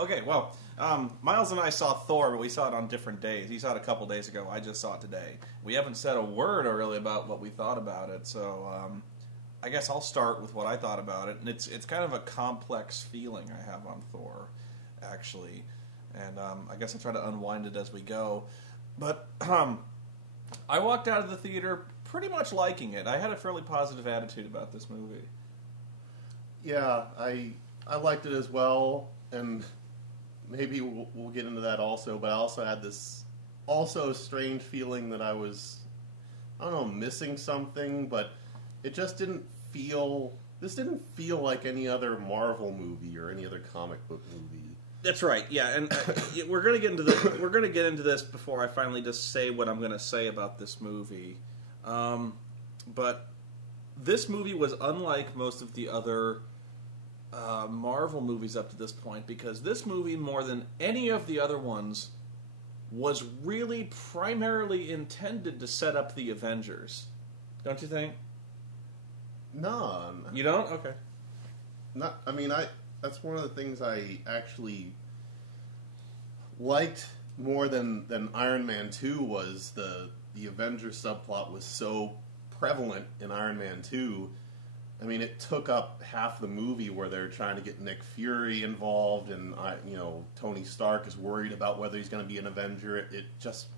Okay, well, Miles and I saw Thor, but we saw it on different days. He saw it a couple days ago. I just saw it today. We haven't said a word really about what we thought about it, so I guess I'll start with what I thought about it. And it's kind of a complex feeling I have on Thor, actually. And I guess I'll try to unwind it as we go. But I walked out of the theater pretty much liking it. I had a fairly positive attitude about this movie. Yeah, I liked it as well, and maybe we'll get into that also, but I also had this strange feeling that I was, I don't know, missing something, but it just didn't feel like any other Marvel movie or any other comic book movie. That's right, yeah, and we're going to get into this before I finally just say what I'm going to say about this movie. But this movie was unlike most of the other Marvel movies up to this point, because this movie, more than any of the other ones, was really primarily intended to set up the Avengers. Don't you think? No. You don't? Okay. That's one of the things I actually liked more than Iron Man 2 was the Avengers subplot was so prevalent in Iron Man 2. I mean, it took up half the movie where they're trying to get Nick Fury involved, and Tony Stark is worried about whether he's going to be an Avenger. It just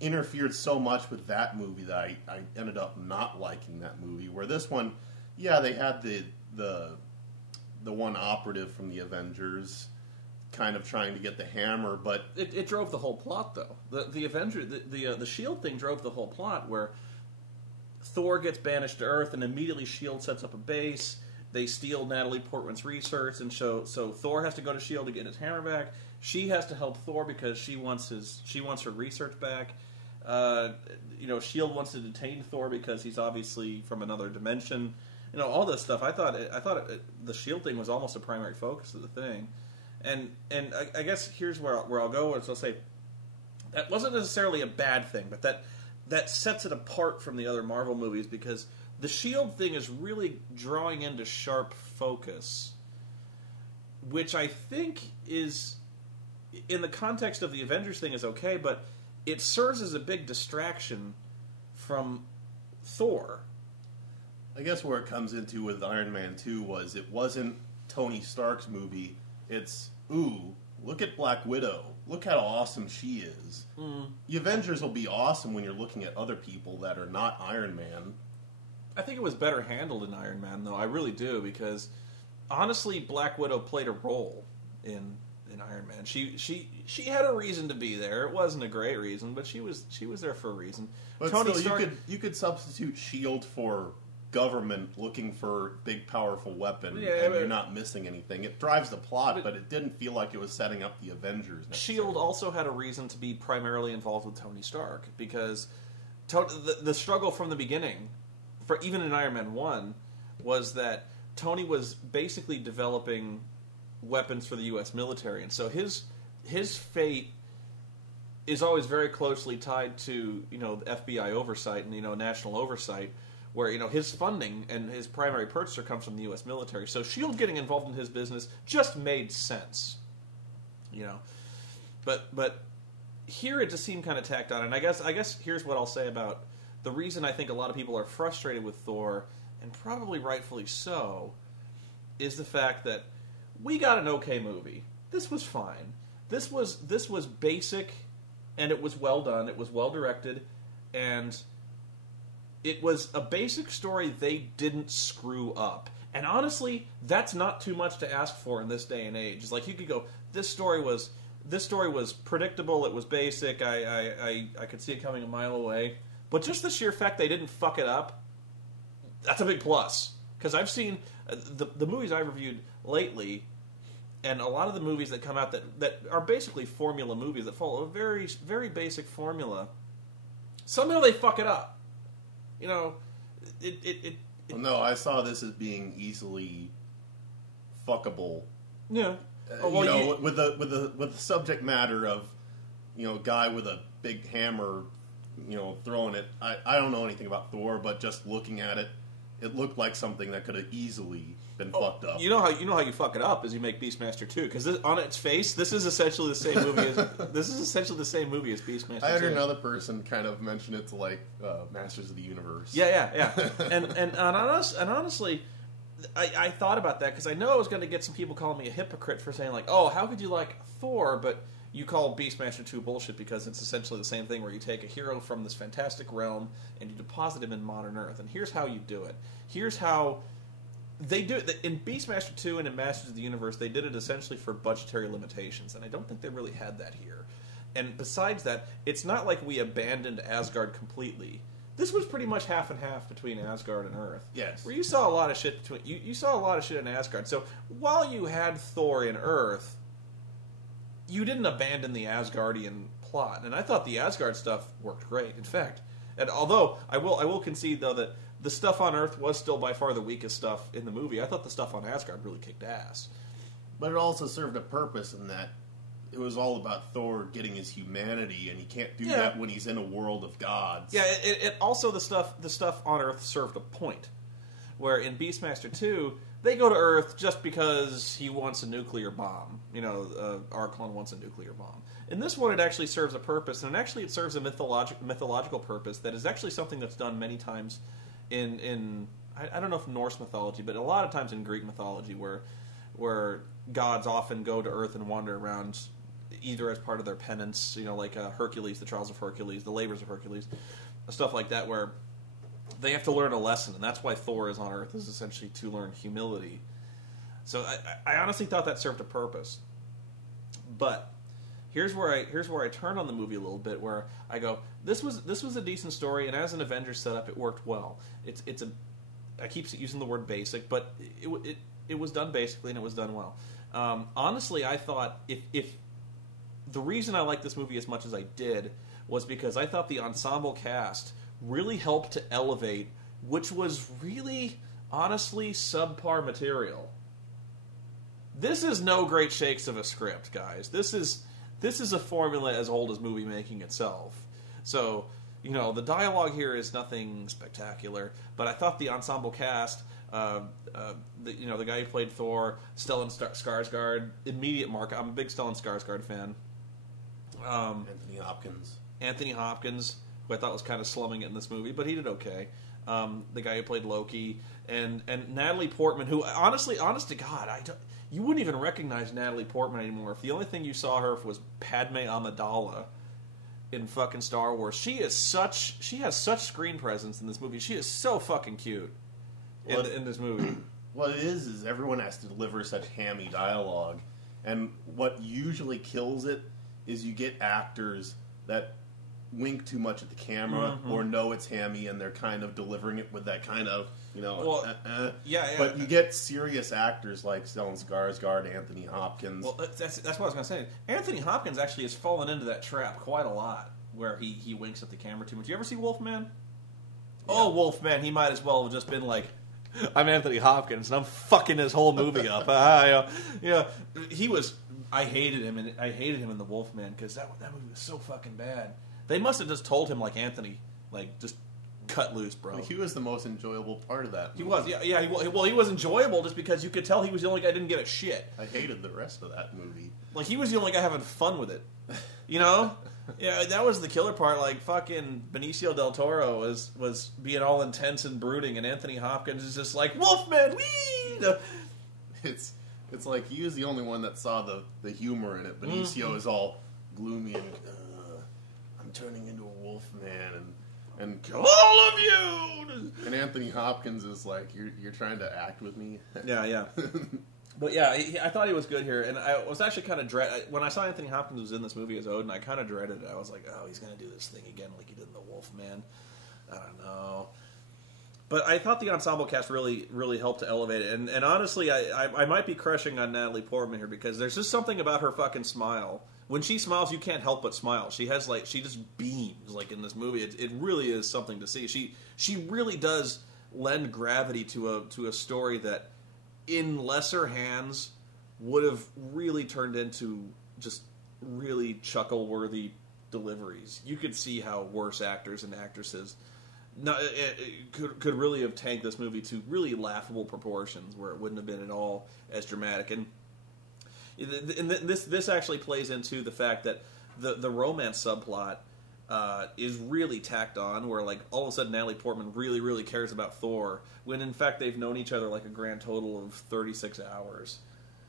interfered so much with that movie that I ended up not liking that movie. Where this one, yeah, they had the one operative from the Avengers kind of trying to get the hammer, but it drove the whole plot, though. The Avenger, the Shield thing drove the whole plot, where Thor gets banished to Earth, and immediately S.H.I.E.L.D. sets up a base. They steal Natalie Portman's research, and so Thor has to go to S.H.I.E.L.D. to get his hammer back. She has to help Thor because she wants her research back. S.H.I.E.L.D. wants to detain Thor because he's obviously from another dimension. All this stuff. I thought the S.H.I.E.L.D. thing was almost a primary focus of the thing, and I guess here's where I'll go. Is I'll say that wasn't necessarily a bad thing, but that sets it apart from the other Marvel movies, because the S.H.I.E.L.D. thing is really drawing into sharp focus, which I think is, in the context of the Avengers thing, is okay, but it serves as a big distraction from Thor. I guess where it comes into with Iron Man 2 was it wasn't Tony Stark's movie. It's, ooh, look at Black Widow. Look how awesome she is. The Avengers will be awesome when you're looking at other people that are not Iron Man. I think it was better handled in Iron Man, though. I really do, because honestly, Black Widow played a role in Iron Man. She had a reason to be there. It wasn't a great reason, but she was there for a reason. But Tony Stark, you could substitute S.H.I.E.L.D. for government looking for big, powerful weapon, and you're not missing anything. It drives the plot, but it didn't feel like it was setting up the Avengers. S.H.I.E.L.D. also had a reason to be primarily involved with Tony Stark, because the struggle from the beginning, for even in Iron Man 1, was that Tony was basically developing weapons for the U.S. military, and so his fate is always very closely tied to FBI oversight and national oversight, where his funding and his primary purchaser comes from the U.S. military. So S.H.I.E.L.D. getting involved in his business just made sense, But here it just seemed kind of tacked on. And I guess here's what I'll say about the reason I think a lot of people are frustrated with Thor, and probably rightfully so, is the fact that we got an okay movie. This was fine. This was basic, and it was well done. It was well directed, and it was a basic story they didn't screw up. And honestly, that's not too much to ask for in this day and age. It's like you could go, this story was predictable, it was basic, I could see it coming a mile away. But just the sheer fact they didn't fuck it up, that's a big plus. Because I've seen the movies I've reviewed lately, and a lot of the movies that come out that are basically formula movies that follow a very, very basic formula, somehow they fuck it up. Well, no, I saw this as being easily fuckable. Yeah. With the subject matter of a guy with a big hammer, throwing it. I don't know anything about Thor, but just looking at it, it looked like something that could have easily been fucked up. You know how you fuck it up is you make Beastmaster 2, because on its face, this is essentially the same movie as Beastmaster 2. I heard another person kind of mention it to like Masters of the Universe. Yeah. and honestly, I thought about that because I know I was going to get some people calling me a hypocrite for saying like, oh, how could you like Thor, but you call Beastmaster 2 bullshit because it's essentially the same thing where you take a hero from this fantastic realm and you deposit him in modern Earth. And here's how you do it. Here's how they do it. In Beastmaster 2 and in Masters of the Universe, they did it essentially for budgetary limitations, and I don't think they really had that here. And besides that, it's not like we abandoned Asgard completely. This was pretty much half and half between Asgard and Earth. Yes. Where you saw a lot of shit between you saw a lot of shit in Asgard. So while you had Thor in Earth, you didn't abandon the Asgardian plot. And I thought the Asgard stuff worked great. In fact, and although I will concede though that the stuff on Earth was still by far the weakest stuff in the movie, I thought the stuff on Asgard really kicked ass. But it also served a purpose in that it was all about Thor getting his humanity, and he can't do that when he's in a world of gods. Yeah, it also the stuff on Earth served a point. Where in Beastmaster 2, they go to Earth just because he wants a nuclear bomb. You know, Arklon wants a nuclear bomb. In this one, it actually serves a purpose, and actually it serves a mythological purpose that is actually something that's done many times in I don't know if Norse mythology, but a lot of times in Greek mythology, where gods often go to Earth and wander around either as part of their penance, you know, like Hercules, the Trials of Hercules, the Labors of Hercules, stuff like that, where they have to learn a lesson, and that's why Thor is on Earth, is essentially to learn humility. So I honestly thought that served a purpose. But here's where I turn on the movie a little bit, where I go, this was a decent story, and as an Avengers setup, it worked well. I keep using the word basic, but it was done basically, and it was done well. Honestly, I thought if the reason I liked this movie as much as I did was because I thought the ensemble cast really helped to elevate, which was really, honestly, subpar material. This is no great shakes of a script, guys. This is a formula as old as movie making itself. So, you know, the dialogue here is nothing spectacular, but I thought the ensemble cast, the guy who played Thor, Stellan Skarsgård, immediate mark. I'm a big Stellan Skarsgård fan. Anthony Hopkins, who I thought was kind of slumming it in this movie, but he did okay. The guy who played Loki, and Natalie Portman, who honest to God, you wouldn't even recognize Natalie Portman anymore if the only thing you saw her was Padme Amidala in fucking Star Wars. She has such screen presence in this movie. She is so fucking cute in this movie. What it is everyone has to deliver such hammy dialogue, and what usually kills it is you get actors that wink too much at the camera or know it's hammy, and they're kind of delivering it with that kind of, you know, Yeah. But you get serious actors like Stellan Skarsgård, Anthony Hopkins. Well, that's what I was going to say. Anthony Hopkins actually has fallen into that trap quite a lot, where he winks at the camera too much. You ever see Wolfman? Yeah. Oh, Wolfman, he might as well have just been like, I'm Anthony Hopkins, and I'm fucking his whole movie up. He was. I hated him in the Wolfman, because that movie was so fucking bad. They must have just told him, like, Anthony, like, just cut loose, bro. He was the most enjoyable part of that movie. He was, yeah. He was enjoyable just because you could tell he was the only guy who didn't give a shit. I hated the rest of that movie. Like, he was the only guy having fun with it. You know? Yeah, that was the killer part. Like, fucking Benicio del Toro was being all intense and brooding, and Anthony Hopkins is just like, Wolfman, wee! It's like he was the only one that saw the humor in it. Benicio is all gloomy and I'm turning into a wolf man and kill all of you. And Anthony Hopkins is like, you're trying to act with me. Yeah. But yeah, I thought he was good here, and I was actually kind of when I saw Anthony Hopkins was in this movie as Odin. I kind of dreaded it. I was like, oh, he's going to do this thing again like he did in The Wolfman. I don't know. But I thought the ensemble cast really, really helped to elevate it. And honestly, I might be crushing on Natalie Portman here, because there's just something about her fucking smile. When she smiles, you can't help but smile. She just beams, like, in this movie. It really is something to see. She really does lend gravity to a story that, in lesser hands, would have really turned into just really chuckle-worthy deliveries. You could see how worse actors and actresses no, it could really have tanked this movie to really laughable proportions, where it wouldn't have been at all as dramatic. And this actually plays into the fact that the romance subplot is really tacked on, where like all of a sudden Natalie Portman really, really cares about Thor, when in fact they've known each other like a grand total of 36 hours.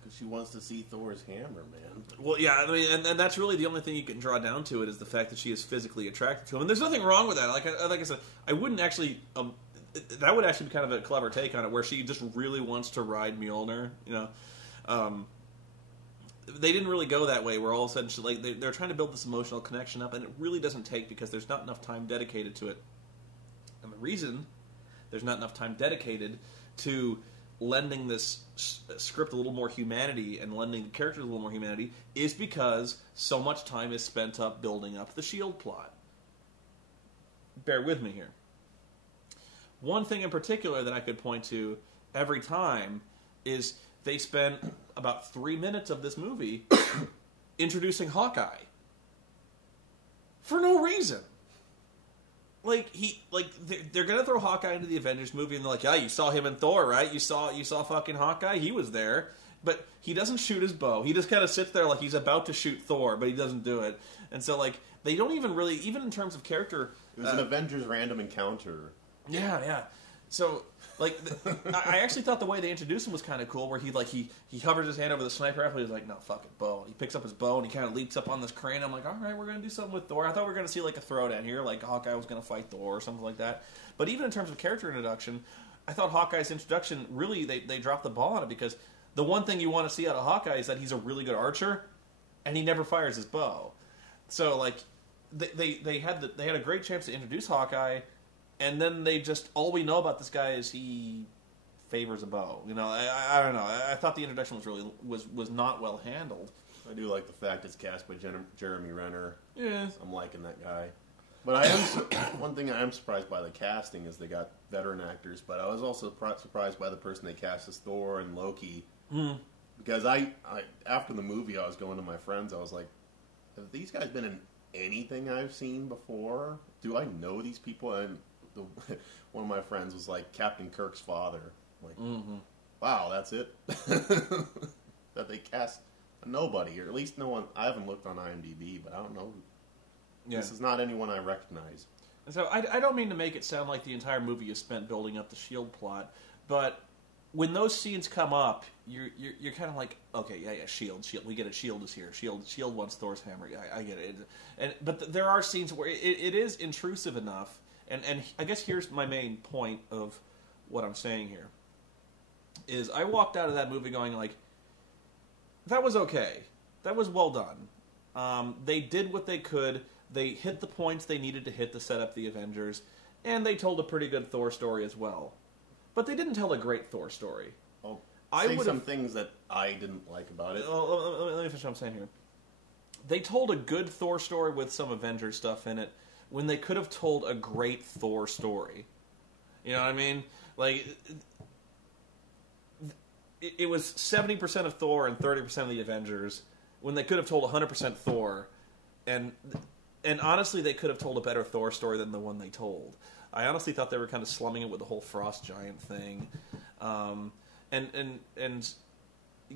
Because she wants to see Thor's hammer, man. Well, yeah, I mean, and that's really the only thing you can draw down to it, is the fact that she is physically attracted to him. And there's nothing wrong with that. Like I said, I wouldn't actually... that would actually be kind of a clever take on it, where she just really wants to ride Mjolnir, you know? They didn't really go that way, where all of a sudden she, like, they're trying to build this emotional connection up, and it really doesn't take, because there's not enough time dedicated to it. And the reason there's not enough time dedicated to lending this script a little more humanity and lending the characters a little more humanity is because so much time is spent up building up the S.H.I.E.L.D. plot. Bear with me here. One thing in particular that I could point to every time is they spent about 3 minutes of this movie introducing Hawkeye. For no reason. They're gonna throw Hawkeye into the Avengers movie, and they're like, yeah, you saw him in Thor, right? You saw fucking Hawkeye? He was there. But he doesn't shoot his bow. He just kind of sits there like he's about to shoot Thor, but he doesn't do it. And so, like, they don't even really, even in terms of character... It was an Avengers random encounter. Yeah. So, like, I actually thought the way they introduced him was kind of cool, where he hovers his hand over the sniper rifle, he's like, no, fuck it, bow. He picks up his bow, and he kind of leaps up on this crane. I'm like, all right, we're going to do something with Thor. I thought we were going to see, like, a throwdown here, like Hawkeye was going to fight Thor or something like that. But even in terms of character introduction, I thought Hawkeye's introduction, really, they dropped the ball on it, because the one thing you want to see out of Hawkeye is that he's a really good archer, and he never fires his bow. So, like, they had a great chance to introduce Hawkeye, and then they just, all we know about this guy is he favors a bow. You know, I don't know. I thought the introduction was really was not well handled. I do like the fact it's cast by Jeremy Renner. Yeah, I'm liking that guy. But I am one thing I am surprised by the casting is they got veteran actors. But I was also surprised by the person they cast as Thor and Loki. Because I after the movie, I was going to my friends. I was like, have these guys been in anything I've seen before? Do I know these people? And one of my friends was like Captain Kirk's father. I'm like, wow, that's it. That they cast a nobody, or at least no one. I haven't looked on IMDb, but I don't know. Yeah. This is not anyone I recognize. And so I don't mean to make it sound like the entire movie is spent building up the S.H.I.E.L.D. plot, but when those scenes come up, you're kind of like, okay, yeah, S.H.I.E.L.D. we get it. S.H.I.E.L.D. is here. S.H.I.E.L.D. wants Thor's hammer. I get it. But there are scenes where it is intrusive enough. And I guess here's my main point of what I'm saying here. Is I walked out of that movie going like, that was okay. That was well done. They did what they could. They hit the points they needed to hit to set up the Avengers. And they told a pretty good Thor story as well. But they didn't tell a great Thor story. I'll say some things that I didn't like about it. Let me finish what I'm saying here. They told a good Thor story with some Avengers stuff in it, when they could have told a great Thor story. You know what I mean? Like, it was 70% of Thor and 30% of the Avengers, when they could have told 100% Thor. And honestly, they could have told a better Thor story than the one they told. I honestly thought they were kind of slumming it with the whole Frost Giant thing. And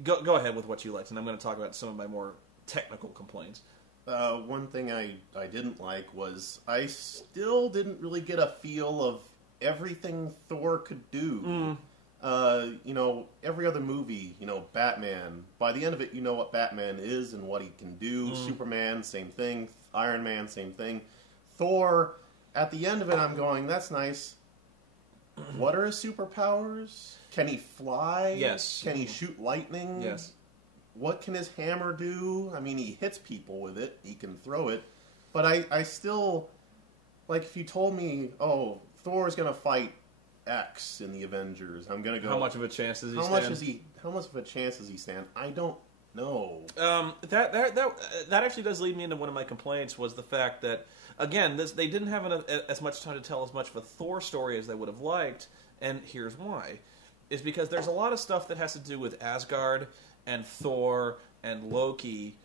go ahead with what you liked, and I'm going to talk about some of my more technical complaints. One thing I didn't like was I still didn't really get a feel of everything Thor could do. You know, every other movie, you know, Batman, by the end of it, you know what Batman is and what he can do. Superman, same thing. Iron Man, same thing. Thor, at the end of it, I'm going, that's nice. What are his superpowers? Can he fly? Yes. Can he shoot lightning? Yes. What can his hammer do? I mean, he hits people with it. He can throw it. But I still, like, if you told me, oh, Thor's going to fight X in the Avengers, I'm going to go... How much of a chance does he stand? How much of a chance does he stand? I don't know. That actually does lead me into one of my complaints, was the fact that, again, they didn't have as much time to tell as much of a Thor story as they would have liked, and here's why. Is because there's a lot of stuff that has to do with Asgard and Thor and Loki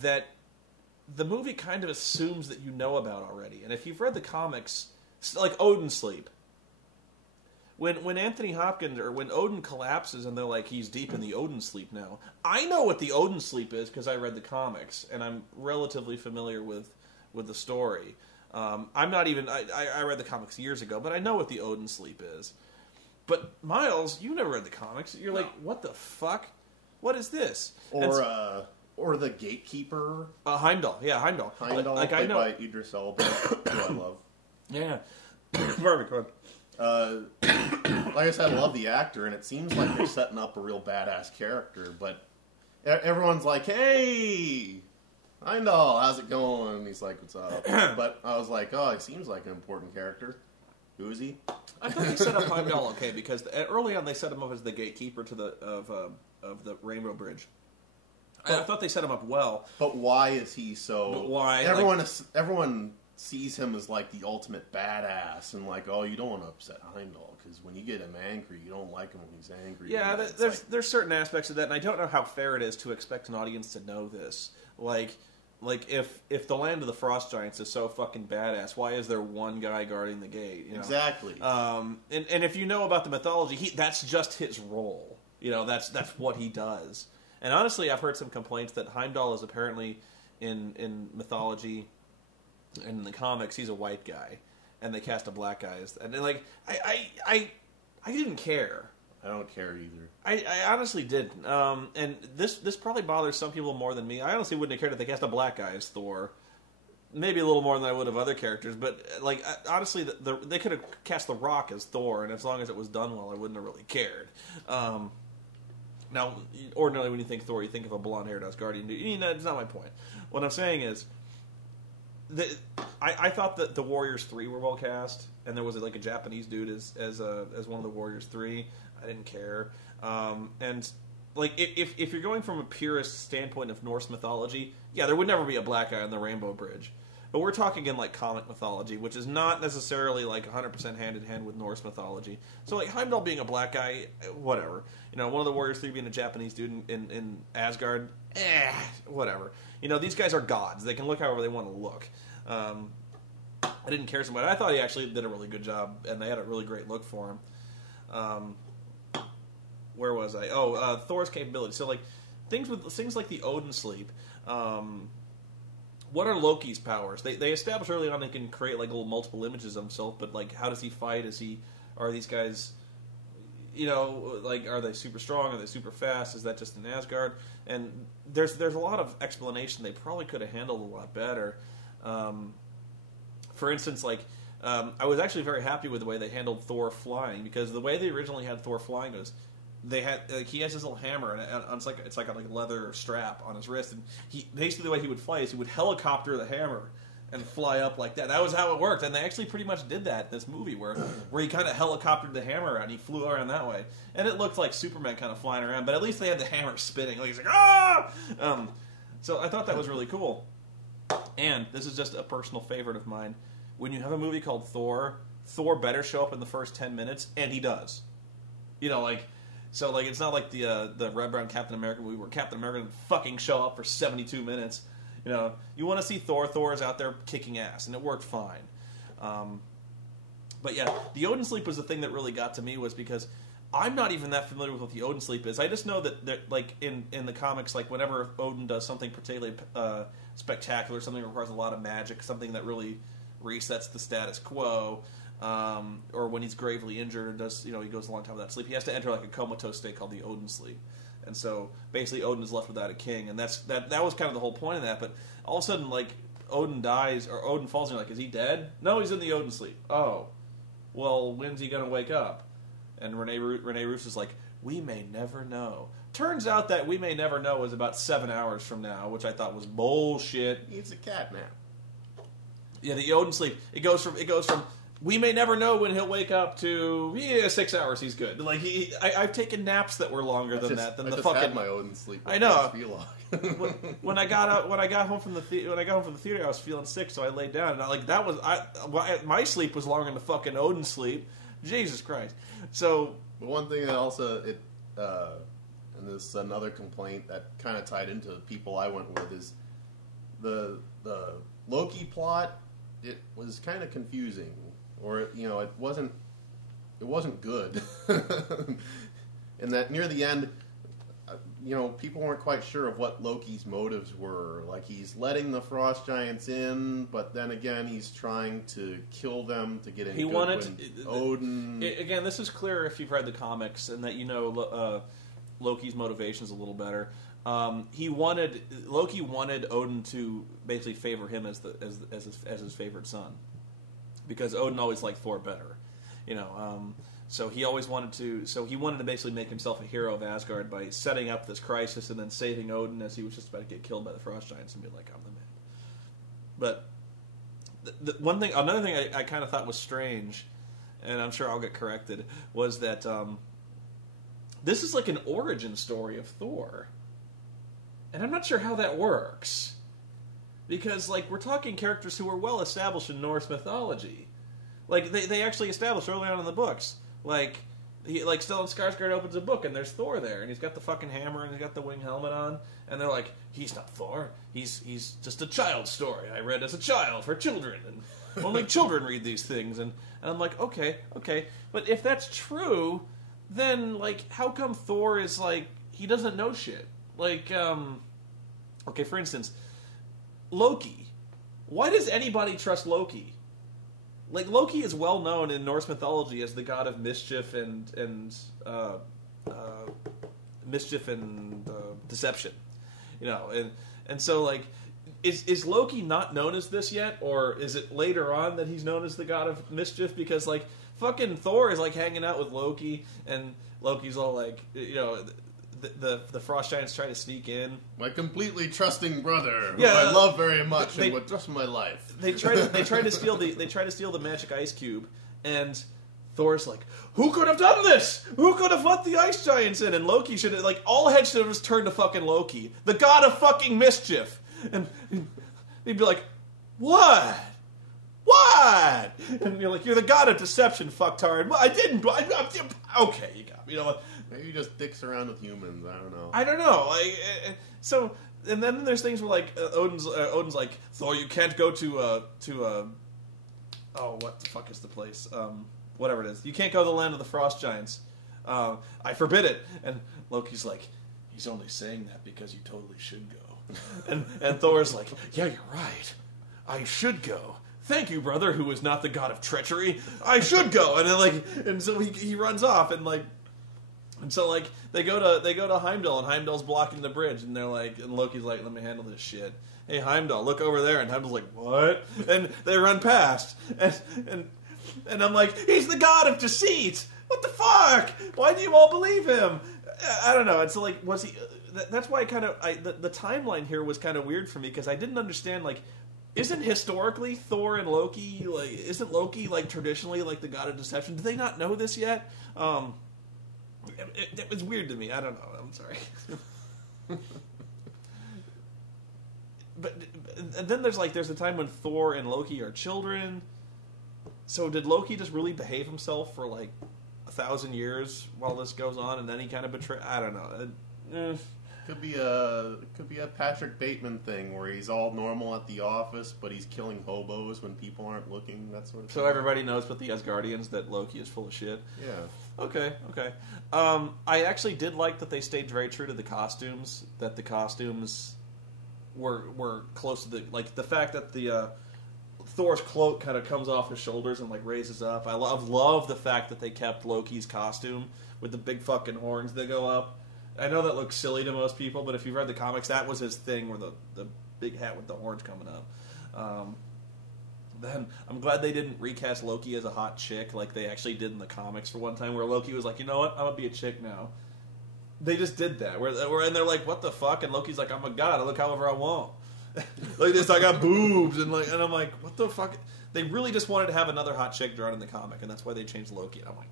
that the movie kind of assumes that you know about already. And if you've read the comics, like Odin sleep. When Anthony Hopkins, or when Odin collapses and they're like, he's deep in the Odin sleep now. I know what the Odin sleep is because I read the comics, and I'm relatively familiar with the story. I'm not even, I read the comics years ago, but I know what the Odin sleep is. But Miles, you never read the comics. You're like, what the fuck? What is this? Or the Gatekeeper. Heimdall. Yeah, Heimdall. Heimdall, like, played I know. by Idris Elba, who I love. Yeah. Perfect. Go ahead. Like I said, I love the actor, and it seems like they're setting up a real badass character, but everyone's like, hey, Heimdall, how's it going? And he's like, what's up? But I was like, oh, he seems like an important character. Who is he? I thought they set up Heimdall okay, because early on they set him up as the gatekeeper of the Rainbow Bridge. I thought they set him up well. But why is he so... But why? Everyone sees him as like the ultimate badass, and like, oh, you don't want to upset Heimdall, because when you get him angry, you don't like him when he's angry. Yeah, there's certain aspects of that, and I don't know how fair it is to expect an audience to know this. Like if the Land of the Frost Giants is so fucking badass, why is there one guy guarding the gate? You know? Exactly. And if you know about the mythology, that's just his role. You know, that's what he does. And honestly, I've heard some complaints that Heimdall is apparently in mythology and in the comics, he's a white guy, and they cast a black guy. And like, I didn't care. I don't care either. I honestly didn't. And this probably bothers some people more than me. I honestly wouldn't have cared if they cast a black guy as Thor. Maybe a little more than I would of other characters, but like honestly, they could have cast The Rock as Thor, and as long as it was done well, I wouldn't have really cared. Now, ordinarily when you think Thor, you think of a blonde-haired Asgardian dude. You know, that's not my point. What I'm saying is, I thought that the Warriors 3 were well cast, and there was like a Japanese dude as one of the Warriors 3. I didn't care. And like if you're going from a purist standpoint of Norse mythology, yeah, there would never be a black guy on the Rainbow Bridge. But we're talking in like comic mythology, which is not necessarily like 100% hand in hand with Norse mythology. So like Heimdall being a black guy, whatever. You know, one of the Warriors 3 being a Japanese dude in Asgard, whatever. You know, these guys are gods. They can look however they want to look. I didn't care so much. I thought he actually did a really good job, and they had a really great look for him. Where was I? Thor's capability. So like things like the Odin sleep. What are Loki's powers? They established early on they can create like little multiple images of himself, but like how does he fight? Are these guys, you know, like are they super strong? Are they super fast? Is that just in Asgard? And there's a lot of explanation they probably could have handled a lot better. For instance, like I was actually very happy with the way they handled Thor flying, because the way they originally had Thor flying was they had he has his little hammer, and it's like a leather strap on his wrist, and he basically the way he would fly is he would helicopter the hammer and fly up like that. That was how it worked, and they actually pretty much did that in this movie where he kind of helicoptered the hammer around, and he flew around that way, and it looked like Superman kind of flying around, but at least they had the hammer spinning, like he's like ah. So I thought that was really cool. And this is just a personal favorite of mine. When you have a movie called Thor better show up in the first 10 minutes, and he does. You know, like. So, like, it's not like the Red Brown Captain America movie where Captain America didn't fucking show up for 72 minutes. You know, you want to see Thor. Thor is out there kicking ass, and it worked fine. But yeah, the Odin sleep was the thing that really got to me, was because I'm not even that familiar with what the Odin sleep is. I just know that like, in the comics, like, whenever Odin does something particularly spectacular, something that requires a lot of magic, something that really resets the status quo, or when he's gravely injured or does, you know, he goes a long time without sleep, he has to enter like a comatose state called the Odin sleep. And so basically Odin is left without a king, and that was kind of the whole point of that. But all of a sudden, like, Odin dies, or Odin falls, and you're like, is he dead? No, he's in the Odin sleep. Oh, well, when's he going to wake up? And Rene Russo is like, we may never know. Turns out that we may never know is about 7 hours from now, which I thought was bullshit. It's a cat nap. Yeah, the Odin sleep. It goes from we may never know when he'll wake up to 6 hours. He's good. Like I've taken naps that were longer than that. Than I the just fucking. Had my Odin sleep. I know. when I got home from the theater, I was feeling sick, so I laid down. And my sleep was longer than the fucking Odin sleep. Jesus Christ. So. But one thing that also and this is another complaint that kind of tied into the people I went with, is the Loki plot. It was kind of confusing. or it wasn't good. And that near the end, people weren't quite sure of what Loki's motives were. Like, he's letting the frost giants in, but then again, he's trying to kill them to get in. He wanted Odin. Again, this is clear if you've read the comics and that Loki's motivations a little better. Loki wanted Odin to basically favor him as his favorite son, because Odin always liked Thor better, So he always wanted to. So he wanted to basically make himself a hero of Asgard by setting up this crisis and then saving Odin as he was just about to get killed by the frost giants and be like, "I'm the man." But another thing I kind of thought was strange, and I'm sure I'll get corrected, was that this is like an origin story of Thor. And I'm not sure how that works. Because, we're talking characters who were well established in Norse mythology. They actually established early on in the books. Stellan Skarsgård opens a book and there's Thor there. And he's got the fucking hammer and he's got the wing helmet on. And they're like, he's not Thor. He's just a child's story I read as a child for children. And only children read these things. And I'm like, okay. But if that's true, then, how come Thor is, he doesn't know shit? Okay, for instance, Loki. Why does anybody trust Loki? Loki is well known in Norse mythology as the god of mischief and deception. And so is Loki not known as this yet, or is it later on that he's known as the god of mischief? Because fucking Thor is hanging out with Loki, and Loki's all the frost giants try to sneak in. My completely trusting brother, who I love very much and would trust my life. They try to steal the magic ice cube, and Thor's like, "Who could have done this? Who could have let the ice giants in?" And Loki should have all heads should have just turned to fucking Loki, the god of fucking mischief, and he'd be like, "What? What?" And you're like, "You're the god of deception, fucktard." Well, I didn't. Okay, you got me. You know what? Maybe he just dicks around with humans. I don't know. So, and then there's things where Odin's like, "Thor, you can't go to what the fuck is the place? Whatever it is, you can't go to the land of the frost giants. I forbid it." And Loki's like, "He's only saying that because you totally should go." and Thor's like, "Yeah, you're right. I should go. Thank you, brother, who is not the god of treachery. I should go." And then and so he runs off and so they go to Heimdall, and Heimdall's blocking the bridge, and and Loki's like, "Let me handle this shit. Hey, Heimdall, look over there." And Heimdall's like, "What?" And they run past, and I'm like, "He's the god of deceit. What the fuck? Why do you all believe him?" I don't know. And so was he? That's why the timeline here was kind of weird for me, because I didn't understand Isn't historically Thor and Loki isn't Loki traditionally the god of deception? Do they not know this yet? It was weird to me. I don't know. I'm sorry. But then there's a time when Thor and Loki are children. So did Loki just really behave himself for 1,000 years while this goes on, and then he kind of betray? I don't know. Could be a Patrick Bateman thing where he's all normal at the office, but he's killing hobos when people aren't looking. That sort of thing. So everybody knows with the Asgardians that Loki is full of shit. Yeah. Okay. I actually did like that they stayed very true to the costumes. That the costumes were close to the fact that the Thor's cloak kind of comes off his shoulders and raises up. I love the fact that they kept Loki's costume with the big fucking horns that go up. I know that looks silly to most people, but if you've read the comics, that was his thing, where the big hat with the horns coming up. Then I'm glad they didn't recast Loki as a hot chick like they actually did in the comics for one time, where Loki was like, "You know what? I'm gonna be a chick now." They just did that. And they're like, "What the fuck?" And Loki's like, "I'm a god. I look however I want." Like this, I got boobs, and I'm like, "What the fuck?" They really just wanted to have another hot chick drawn in the comic, and that's why they changed Loki. And I'm like,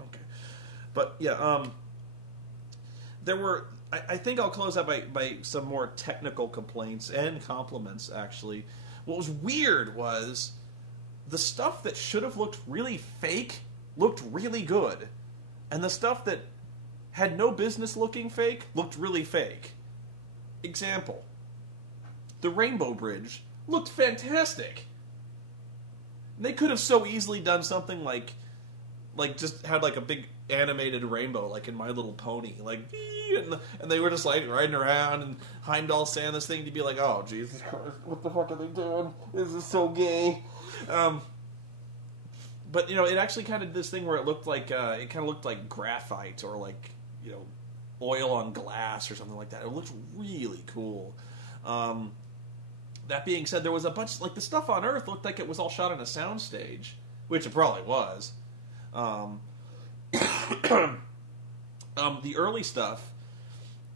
okay, but yeah, there were. I think I'll close out by some more technical complaints and compliments. Actually, what was weird was the stuff that should have looked really fake looked really good, and the stuff that had no business looking fake looked really fake. Example: the Rainbow Bridge looked fantastic. They could have so easily done something like just had like a big animated rainbow, like in My Little Pony, like, and they were just like riding around, and Heimdall saying this thing to be like, oh Jesus Christ, what the fuck are they doing? This is so gay. But it actually kind of did this thing where it looked like graphite or like oil on glass or something like that. It looked really cool. That being said, there was a bunch the stuff on Earth looked like it was all shot on a soundstage, which it probably was. The early stuff,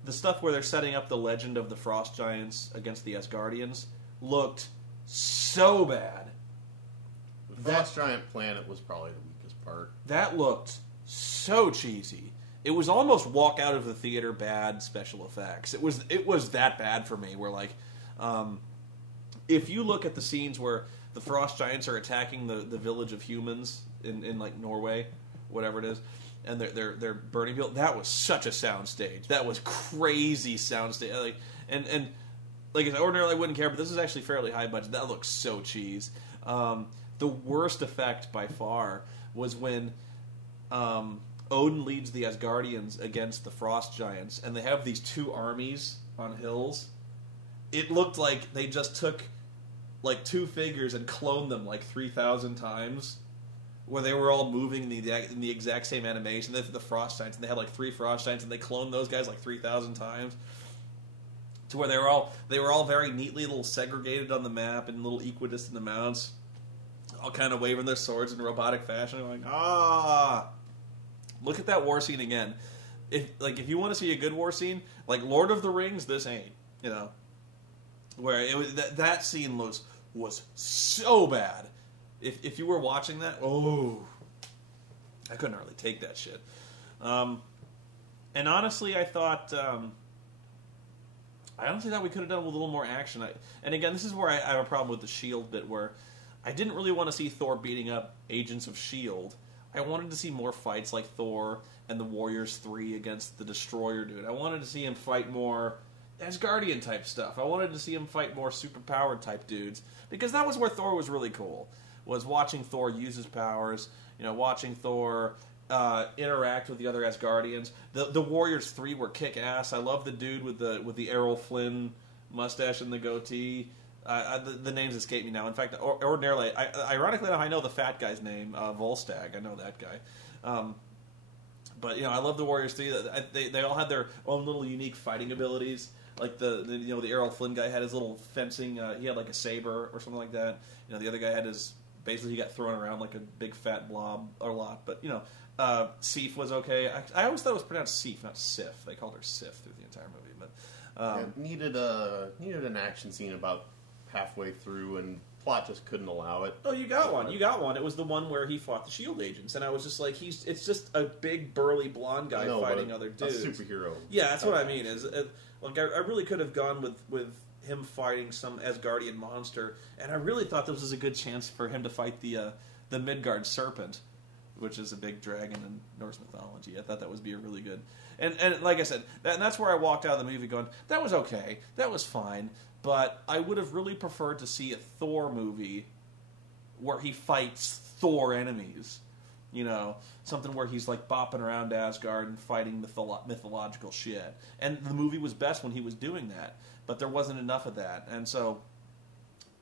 the stuff where they're setting up the legend of the Frost Giants against the Asgardians, looked so bad. The Frost Giant planet was probably the weakest part. That looked so cheesy. It was almost walk out of the theater bad special effects. It was that bad for me. Where if you look at the scenes where the Frost Giants are attacking the village of humans in like Norway, whatever it is, and they're burning people, that was such a soundstage. That was crazy soundstage. And ordinarily I wouldn't care, but this is actually fairly high budget. That looks so cheese. The worst effect by far was when Odin leads the Asgardians against the Frost Giants, and they have these two armies on hills. It looked like they just took like two figures and cloned them like 3,000 times, where they were all moving in the exact same animation. They had the Frost Giants, and they had like 3 Frost Giants, and they cloned those guys like 3,000 times, to where they were all very neatly little segregated on the map in little equidistant amounts, all kind of waving their swords in robotic fashion. I'm like, look at that war scene again. If you want to see a good war scene, like Lord of the Rings, this ain't, where it was, that scene was so bad. If you were watching that, I couldn't really take that shit. And honestly, I thought we could have done a little more action. And again, this is where I have a problem with the S.H.I.E.L.D. bit, where I didn't really want to see Thor beating up agents of S.H.I.E.L.D. I wanted to see more fights like Thor and the Warriors 3 against the Destroyer dude. I wanted to see him fight more Asgardian type stuff. I wanted to see him fight more superpowered type dudes, because that was where Thor was really cool. Was watching Thor use his powers, watching Thor interact with the other Asgardians. The Warriors 3 were kick ass. I love the dude with the Errol Flynn mustache and the goatee. The names escape me now. In fact, ordinarily, ironically enough, I know the fat guy's name, Volstagg. I know that guy. But I love the Warriors 3. They all had their own little unique fighting abilities. Like the Errol Flynn guy had his little fencing. He had like a saber or something like that. The other guy had his. Basically, he got thrown around like a big fat blob or lot. But Sif was okay. I always thought it was pronounced Sif, not Sif. They called her Sif through the entire movie. But needed an action scene about halfway through, and plot just couldn't allow it. Oh, you got one. You got one. It was the one where he fought the S.H.I.E.L.D. agents, and I was just like, it's just a big burly blonde guy fighting other dudes. A superhero. Yeah, that's what I mean. I really could have gone with him fighting some Asgardian monster, and I really thought this was a good chance for him to fight the Midgard serpent, which is a big dragon in Norse mythology. I thought that would be a really good. And like I said, that's where I walked out of the movie going, that was okay, that was fine. But I would have really preferred to see a Thor movie where he fights Thor enemies. Something where he's like bopping around Asgard and fighting mythological shit. And the movie was best when he was doing that. But there wasn't enough of that. And so,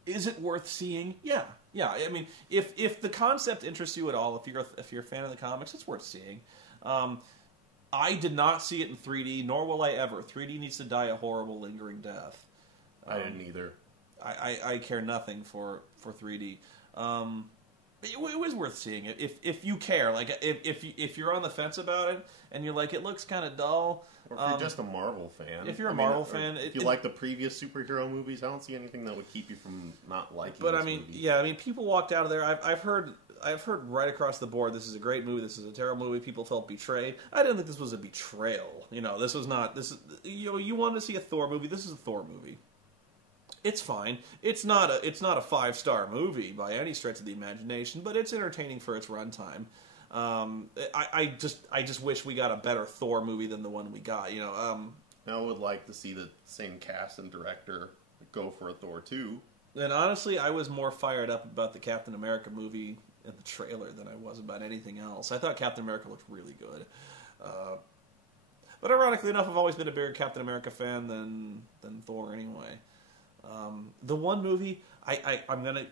is it worth seeing? Yeah. I mean, if the concept interests you at all, if you're a fan of the comics, it's worth seeing. I did not see it in 3D, nor will I ever. 3D needs to die a horrible, lingering death. I didn't either. I care nothing for 3D. It was worth seeing it if you care. Like if you're on the fence about it and you're like, it looks kind of dull. Or if you're just a Marvel fan. If you're a Marvel fan, if you like the previous superhero movies, I don't see anything that would keep you from not liking. But this I mean, movie. yeah, I mean, people walked out of there. I've heard right across the board, this is a great movie. This is a terrible movie. People felt betrayed. I didn't think this was a betrayal. This was not. This is you wanted to see a Thor movie. This is a Thor movie. It's fine. It's not a 5-star movie by any stretch of the imagination, but it's entertaining for its runtime. I just wish we got a better Thor movie than the one we got. I would like to see the same cast and director go for a Thor 2. And honestly, I was more fired up about the Captain America movie in the trailer than I was about anything else. I thought Captain America looked really good. But ironically enough, I've always been a bigger Captain America fan than Thor anyway. The one movie, I'm going to...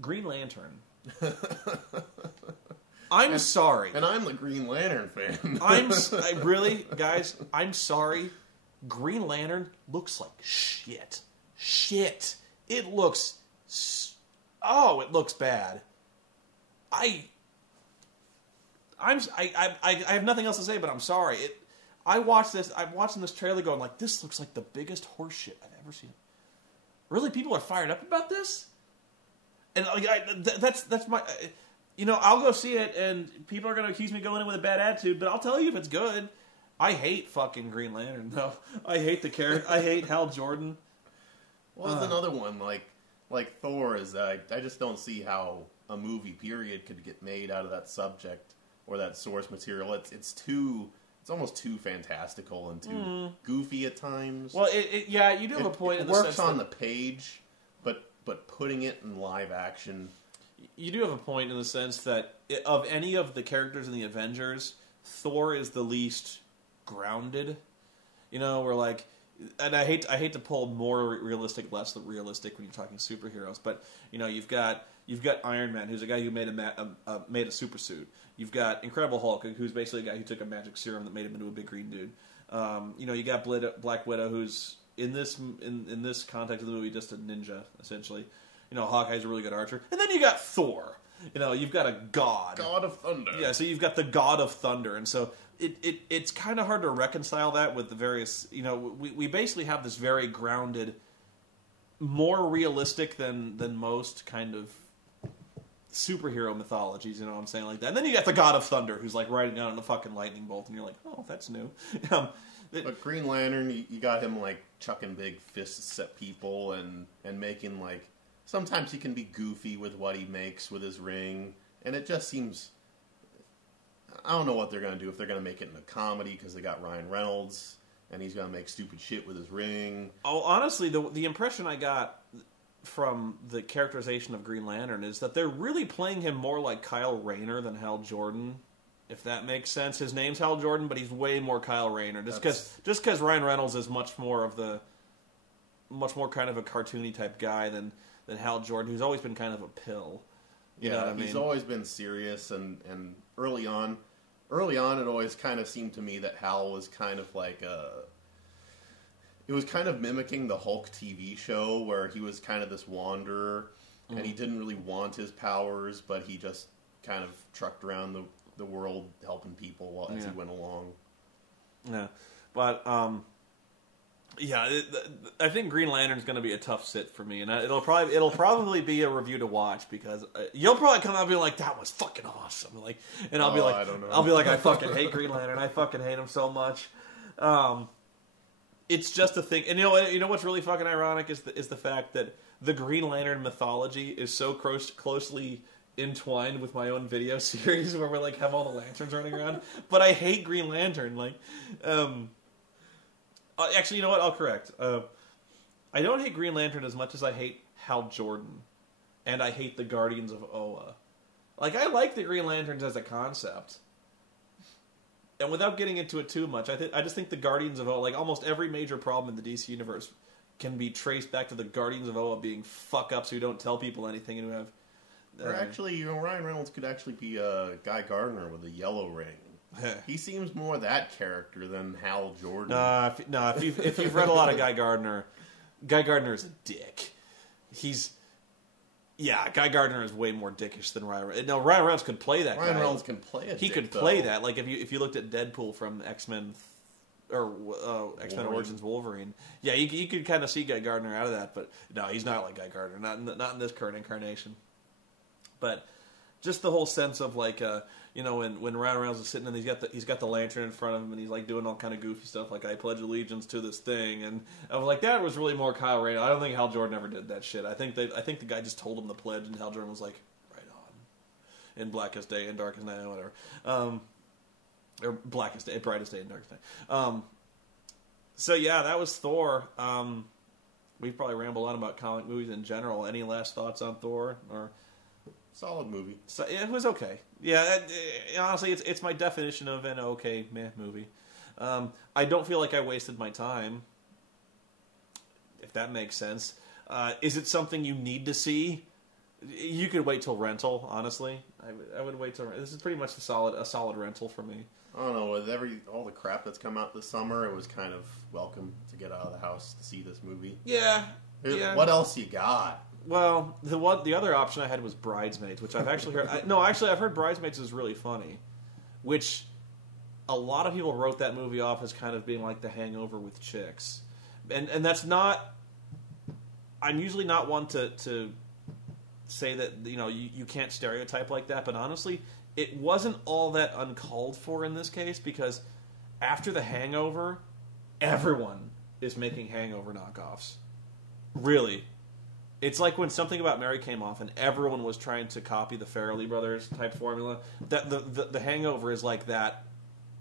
Green Lantern. I'm sorry. And I'm the Green Lantern fan. Really, guys, I'm sorry. Green Lantern looks like shit. Shit. It looks... it looks bad. I have nothing else to say, but I'm sorry. I'm watching this trailer going like, this looks like the biggest horse shit I've ever seen. Really, people are fired up about this? And that's my... I'll go see it, and people are going to accuse me of going in with a bad attitude, but I'll tell you if it's good. I hate fucking Green Lantern, though. I hate the character. I hate Hal Jordan. Well, there's another one, like Thor, is that I just don't see how a movie, period, could get made out of that subject or that source material. It's almost too fantastical and too goofy at times. Well, you do have a point. It works on the page, but putting it in live action... You do have a point in the sense that of any of the characters in the Avengers, Thor is the least grounded. We're like... And I hate to pull more realistic, less realistic when you're talking superheroes, but you've got Iron Man, who's a guy who made a super suit. You've got Incredible Hulk, who's basically a guy who took a magic serum that made him into a big green dude. You got Black Widow, who's in this context of the movie just a ninja essentially. Hawkeye's a really good archer, and then you got Thor. You've got a god of thunder. Yeah, so you've got the god of thunder, and so it's kind of hard to reconcile that with the various. We basically have this very grounded, more realistic than most kind of superhero mythologies. You know what I'm saying, like that. And then you got the god of thunder, who's like riding down on a fucking lightning bolt, and you're like, oh, that's new. But Green Lantern, you got him like chucking big fists at people and making like. Sometimes he can be goofy with what he makes with his ring, and it just seems... I don't know what they're going to do, if they're going to make it in a comedy, because they got Ryan Reynolds, and he's going to make stupid shit with his ring. Oh, honestly, the impression I got from the characterization of Green Lantern is that they're really playing him more like Kyle Rayner than Hal Jordan, if that makes sense. His name's Hal Jordan, but he's way more Kyle Rayner, just because Ryan Reynolds is much more kind of a cartoony type guy than Hal Jordan, who's always been kind of a pill. You know what I mean? He's always been serious, and early on, it always kind of seemed to me that Hal was kind of like it was kind of mimicking the Hulk TV show, where he was kind of this wanderer, and he didn't really want his powers, but he just kind of trucked around the world helping people as he went along. Yeah, but... I think Green Lantern's going to be a tough sit for me, and it'll probably be a review to watch, because you'll probably come out and be like, "That was fucking awesome!" And I'll be like, I don't know. I'll be like, "I fucking hate Green Lantern. I fucking hate him so much." It's just a thing, and you know what's really fucking ironic is the fact that the Green Lantern mythology is so closely entwined with my own video series where we like have all the lanterns running around, but I hate Green Lantern. Actually, you know what? I'll correct. I don't hate Green Lantern as much as I hate Hal Jordan, and I hate the Guardians of Oa. I like the Green Lanterns as a concept, and without getting into it too much, I just think the Guardians of Oa, almost every major problem in the DC universe, can be traced back to the Guardians of Oa being fuck-ups who don't tell people anything and who have... or actually, Ryan Reynolds could actually be Guy Gardner with a yellow ring. He seems more that character than Hal Jordan. If you've read a lot of Guy Gardner is a dick. Guy Gardner is way more dickish than Ryan Reynolds. No, Ryan Reynolds could play that. Ryan Reynolds can play it. He could play that. If you looked at Deadpool from X-Men or X-Men Origins Wolverine, you could kind of see Guy Gardner out of that. But no, he's not like Guy Gardner. Not in this current incarnation. But just the whole sense of when Ryan Reynolds is sitting and he's got the lantern in front of him and he's doing all kind of goofy stuff I pledge allegiance to this thing, and I was like, that was really more Kyle Rayner. I don't think Hal Jordan ever did that shit. I think the guy just told him the pledge, and Hal Jordan was like, right on, in Blackest Day and Darkest Night, whatever, or Blackest Day, Brightest Day and Darkest Night. So that was Thor. we've probably rambled on about comic movies in general. Any last thoughts on Thor? Or Solid movie. so, it was okay. Yeah, honestly, it's my definition of an okay meh movie. I don't feel like I wasted my time, if that makes sense. Is it something you need to see? You could wait till rental. Honestly, I would wait till. This is pretty much a solid rental for me. I don't know, with all the crap that's come out this summer, it was kind of welcome to get out of the house to see this movie. Yeah. Yeah. What else you got? Well, the other option I had was Bridesmaids, which I've actually heard. I've heard Bridesmaids is really funny, which a lot of people wrote that movie off as kind of being like The Hangover with chicks, and that's not. I'm usually not one to say that you can't stereotype like that, but honestly, it wasn't all that uncalled for in this case because after The Hangover, everyone is making Hangover knockoffs. Really. It's like when Something About Mary came off and everyone was trying to copy the Farrelly Brothers type formula. That the Hangover is like that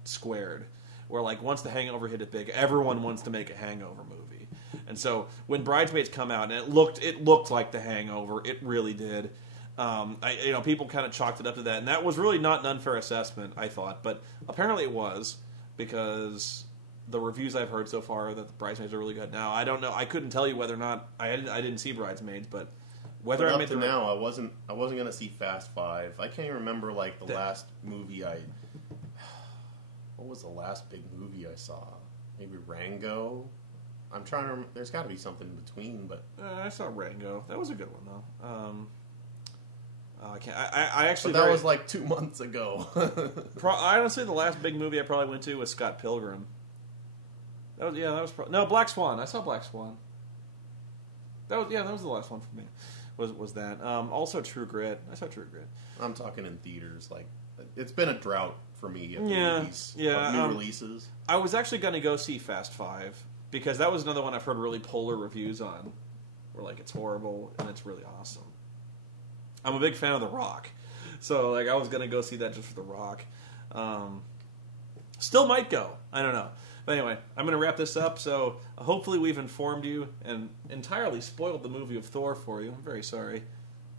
squared. Where like once The Hangover hit it big, everyone wants to make a Hangover movie. And so when Bridesmaids come out and it looked like The Hangover, it really did. People kind of chalked it up to that, and that was really not an unfair assessment, I thought, but apparently it was because the reviews I've heard so far that the Bridesmaids are really good. Now I don't know. I couldn't tell you whether or not I didn't see Bridesmaids, but whether but I up made to now, I wasn't gonna see Fast Five. I can't even remember like the last movie I. What was the last big movie I saw? Maybe Rango. I'm trying to remember. There's got to be something in between, but I saw Rango. That was a good one though. I can't. I actually. But that was like 2 months ago. Honestly, the last big movie I probably went to was Scott Pilgrim. That was no Black Swan. I saw Black Swan. That was the last one for me. Was that also True Grit? I saw True Grit. I'm talking in theaters. Like it's been a drought for me. Of new releases. I was actually going to go see Fast Five because that was another one I've heard really polar reviews on, where like it's horrible and it's really awesome. I'm a big fan of The Rock, so like I was going to go see that just for The Rock. Still might go. I don't know. But anyway, I'm going to wrap this up, so hopefully we've informed you and entirely spoiled the movie of Thor for you. I'm very sorry.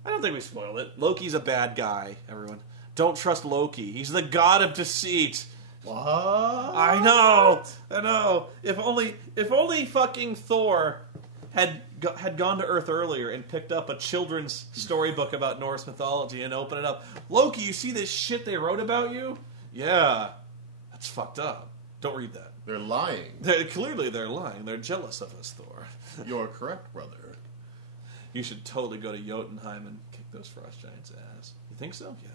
I don't think we spoiled it. Loki's a bad guy, everyone. Don't trust Loki. He's the god of deceit. What? I know. If only fucking Thor had gone to Earth earlier and picked up a children's storybook about Norse mythology and opened it up. Loki, you see this shit they wrote about you? Yeah. That's fucked up. Don't read that. They're lying. Clearly they're lying. They're jealous of us, Thor. You're correct, brother. You should totally go to Jotunheim and kick those frost giants' ass. You think so? Yeah,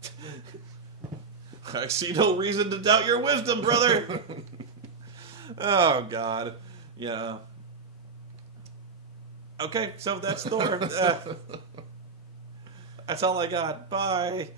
totally. I see no reason to doubt your wisdom, brother. Oh, God. Yeah. Okay, so that's Thor. That's all I got. Bye.